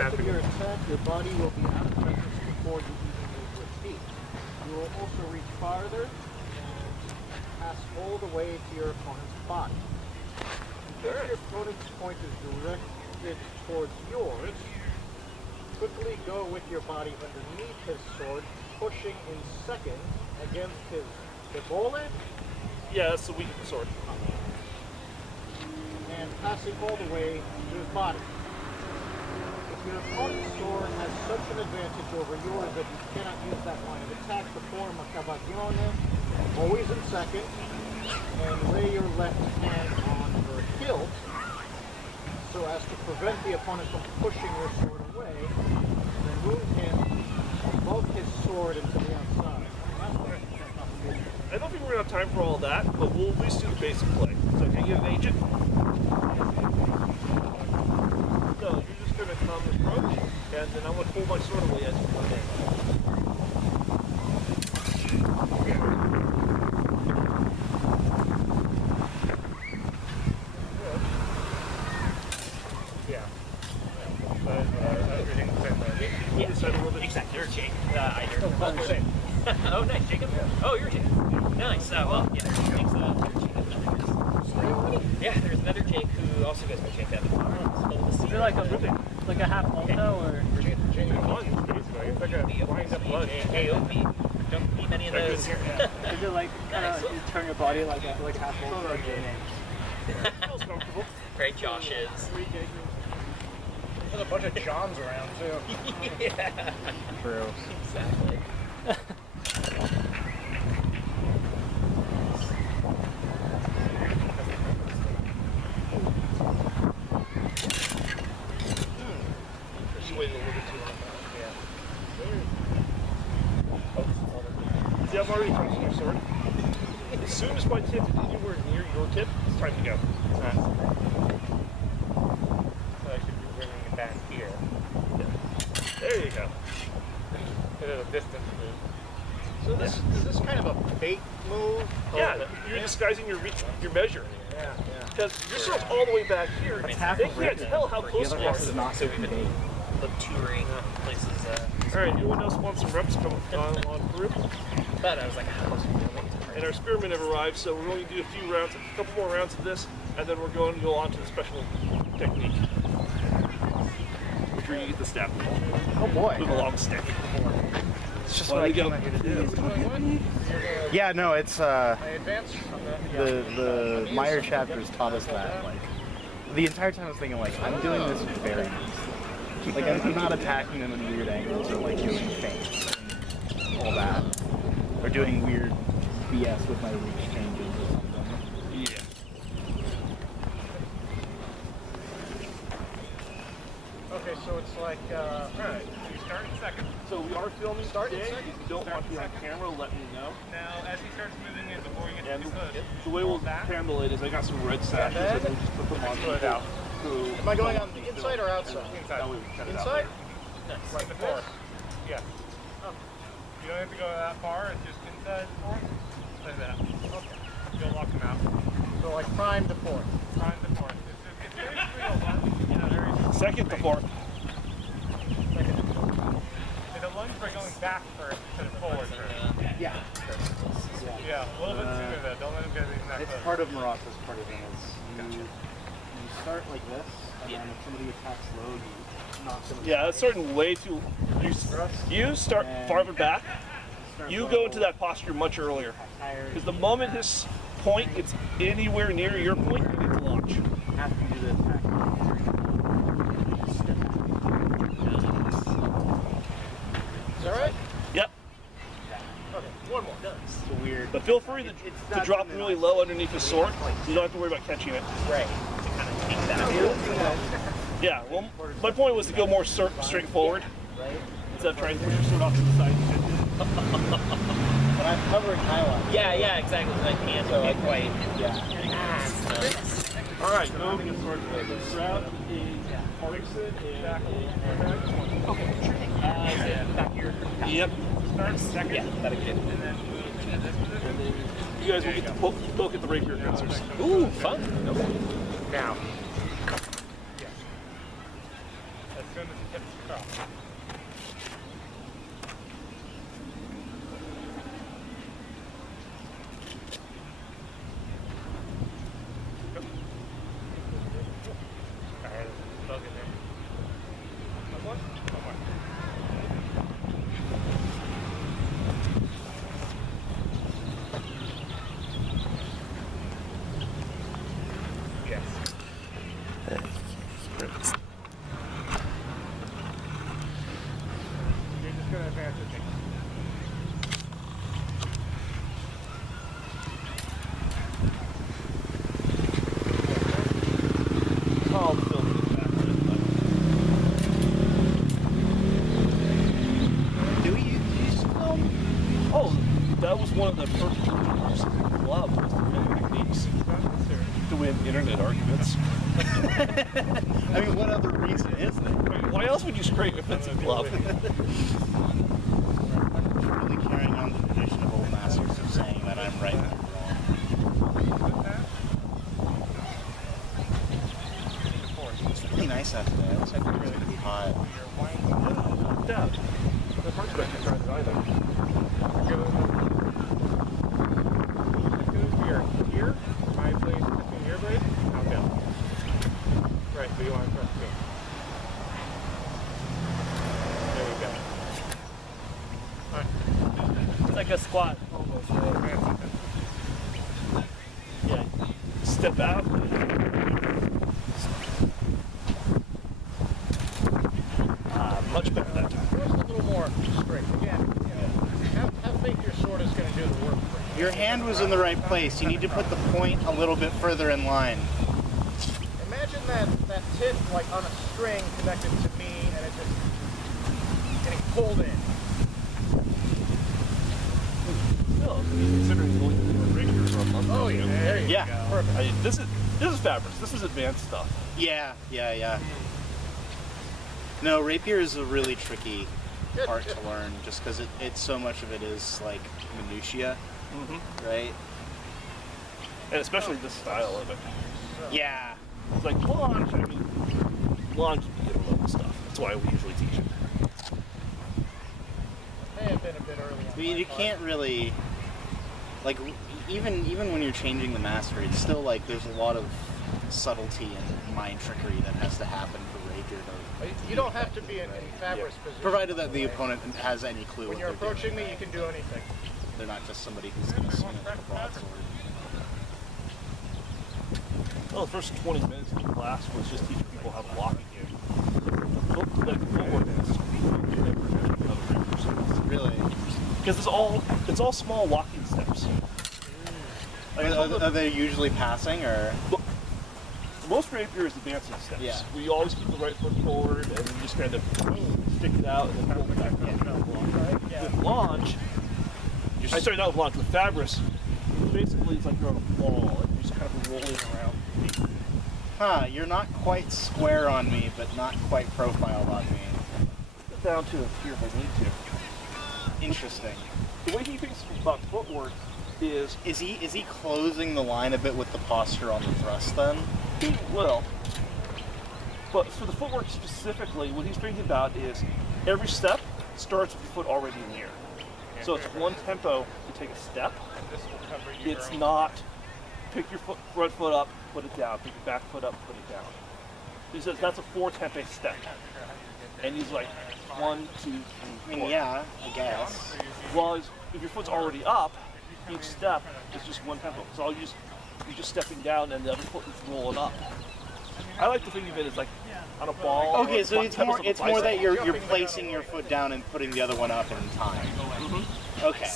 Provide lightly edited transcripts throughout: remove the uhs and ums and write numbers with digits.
of your attack, your body will be out of presence before you even move your feet. You will also reach farther and pass all the way to your opponent's body. If your opponent's point is directed towards yours, quickly go with your body underneath his sword, pushing in second against his debole. Yeah, that's the weak sword. And passing all the way to his body. If your opponent's sword has such an advantage over yours that you cannot use that line of attack, perform a cavaglione, always in second, and lay your left hand on her hilt so as to prevent the opponent from pushing your sword away, and then move him above his sword into the outside. I don't think we're going to have time for all that, but we'll at least do the basic play. So can you have an agent? No, you're just going to come approach, and then I'm going to pull my sword away as you come in. Yeah. Everything's the same way. Yeah, a little bit. Exactly. You're Jake. I hear. Oh, same. Oh, nice, Jacob. Oh, you're Jacob. Nice. Well, yeah, thanks. Yeah, there's another Jake who also goes by Jake at the bar. Is it like a half Malta or? It's like a wind up lunch. AOP. Don't eat many of those. Is it like you turn your body like half Malta or Feels comfortable. Great Josh's. There's a bunch of Johns around too. Yeah. True. Exactly. Just waited a little bit too long. Yeah. See, I'm already crossing your sword. As soon as my tip is anywhere near your tip, it's time to go. So I should be bringing it back here. Yeah. There you go. It is a distance move. So this Is this kind of a bait move? yeah, you're disguising your measure. Yeah. Because your sword's all the way back here. That's half They of can't it. tell how close you are to them. not So we've been touring places. Alright, anyone else want some reps coming on through? But I was like, how close are we going to And our spearmen have arrived, so we're going to do a couple more rounds of this, and then we're going to go on to the special technique. Which where you get the staff Oh boy. with a long stick. It's just What what I do you came go? out here to do. Yeah, no, it's I advance. the Meyer chapters taught us that. Like the entire time I was thinking like I'm doing this very easy. Like I'm not attacking them in weird angles or like doing feints and all that. Or doing weird BS with my reach changes or something. Yeah. Okay, so it's like, alright, you start in second. So we are filming Start in today. second. If you don't want to be on camera, let me know. Now, as he starts moving in, before we get And too close, the way we'll handle it is I got some red sashes and we'll just put them on. Put it out. Am I going on the inside or outside? That way we cut it out Inside? later. Right before. Yeah. Oh. You don't have to go that far, it's just inside the fourth? Like that. Okay. You'll lock them out. So like prime to fourth. Prime to fourth. It's very 301. Yeah, very Second to fourth. second to fourth. And the lunge by going back first instead of forward first. Yeah. Yeah, a little bit sooner though. Don't let him get even that It's close. part of Marata's Partisan is you start like this, and then if somebody attacks low, you knock them. Yeah, that's starting way too. You start farther back. You go into that posture much earlier. Because the moment his point gets anywhere near your point, you get to launch. After you do the attack. Is that right? Yep. Okay, one more. It's weird. But feel free to drop really low underneath his sword. So you don't have to worry about catching it. Right. To kind of take that. Yeah, well, my point was to go more straightforward. Right? Instead of trying to push your sword off to the side. But I'm covering highlights. Yeah, exactly. My hands are quite. Alright, go get sword play. This round is Partisan and Back here. Yep. Start second. Yeah, that'd be good. And then move to this position. You guys will get to poke at the rapier fencers. Ooh, fun. Okay. Now. Yes. As soon as the tip That was one of the first features of Glove was the film techniques to win internet arguments. I mean, what other reason is there? I mean, why else would you scrape if it's a glove? Really carrying on the tradition of old masters of saying that I'm right and I'm wrong. It's really nice out today. It looks like it's really hot. Yeah. The first question tried it either. Here, my blade between your blade, okay. Right, so you want to press go. There we go. Alright. It's like a squat. Almost. Yeah. Step out. Much better that time. Just a little more straight. Again, have faith your sword is going to do the work for you. Your hand was in the right place. You need to put the point a little bit further in line. Imagine that tip like on a string connected to me and it just getting pulled in. Still, considering going to rapier for a month. Oh yeah, there you Yeah. go. Perfect. I mean, this is Fabris. This is advanced stuff. Yeah. No, rapier is a really tricky art to learn just because it's so much of it is like minutia, right? And especially the style of it. Yeah. It's like launch. I mean, launch is beginner level stuff. That's why we usually teach it. May have been a bit early on I mean, my you part. can't really like even when you're changing the master, it's still like there's a lot of subtlety and mind trickery that has to happen for rapier to. You don't have to be in Fabris position. Provided that the opponent has any clue When what you're they're approaching doing. me, you can do anything. They're not just somebody who's going to swing it with a broadsword. Well, the first 20 minutes of the class was just teaching people how to block again. Like the footwork is Really? because it's all small walking steps. Like, Are they usually passing or? most rapier is advancing steps. Yeah. We always keep the right foot forward and then just kind of stick it out and then pull it back down. With launch, I started out with launch with Fabris. Basically, it's like you're on a ball and you're just kind of rolling around. Huh, you're not quite square on me, but not quite profiled on me. Get down to here if I need to. Interesting. The way he thinks about footwork is he closing the line a bit with the posture on the thrust then? he will. But for the footwork specifically, what he's thinking about is every step starts with your foot already in the air. So it's one tempo to take a step. It's not pick your front foot up, put it down, pick your back foot up, put it down. He says that's a 4 tempo step. And he's like 1, 2, 3, 4. I mean, yeah, I guess. Well, if your foot's already up, each step is just 1 tempo. So you're just stepping down and the other foot is rolling up. I like to think of it as like on a ball. Okay, so it's more that you're you're placing your foot down and putting the other one up in time. Okay.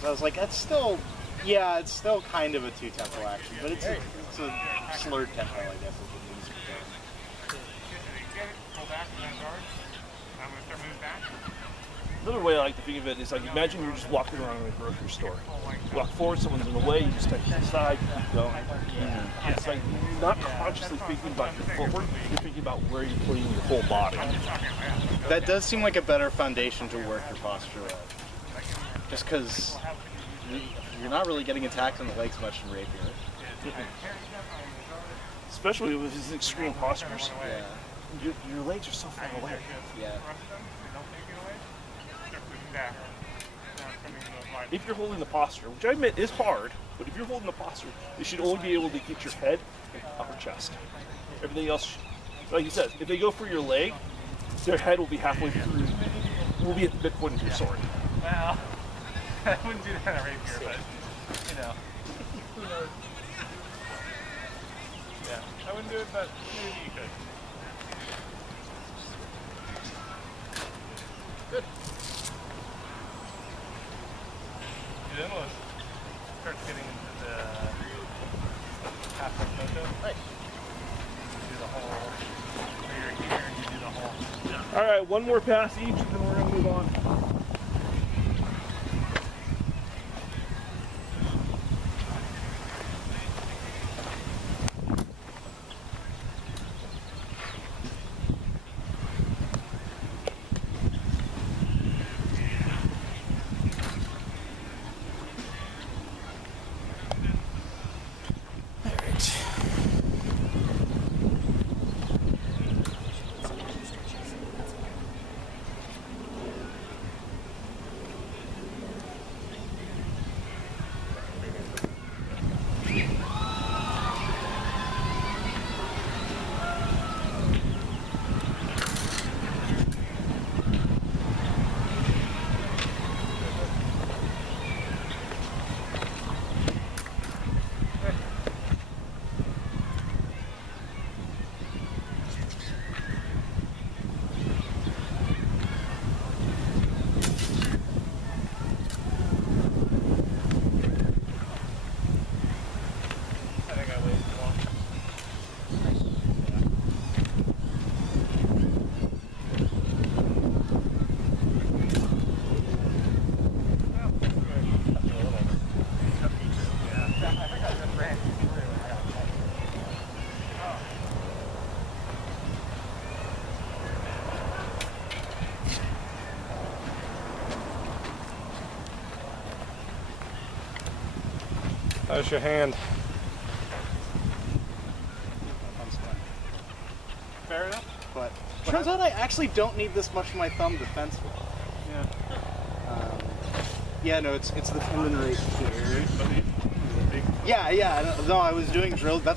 So I was like, that's still, yeah, it's still kind of a 2-tempo action, but it's a slurred tempo, I guess. Is what it means for them. Another way I like to think of it is like imagine you're just walking around in a grocery store. You walk forward, someone's in the way, you just take it to the side, you keep going. It's like you're not consciously thinking about your footwork, you're thinking about where you're putting your whole body. That does seem like a better foundation to work your posture with. Just because you're not really getting attacked on the legs much in rapier. Especially with his extreme postures. Yeah. your legs are so far away. Yeah. If you're holding the posture, which I admit is hard, but if you're holding the posture, you should only be able to get your head and upper chest. Everything else, like you said, if they go for your leg, their head will be halfway through, will be at the midpoint of your sword. Well, I wouldn't do that right here, but, you know. Who knows? Yeah, I wouldn't do it, but maybe you could. Good. Then we'll start getting into the half of photo. Nice. Do the whole, where you're here, and you do the whole. All right, one more pass each, and then we're gonna move on. How's your hand? Fair enough. But turns out I actually don't need this much for my thumb defensively. Yeah. Yeah, no, it's the tendon right here. Yeah, no, I was doing drills. That's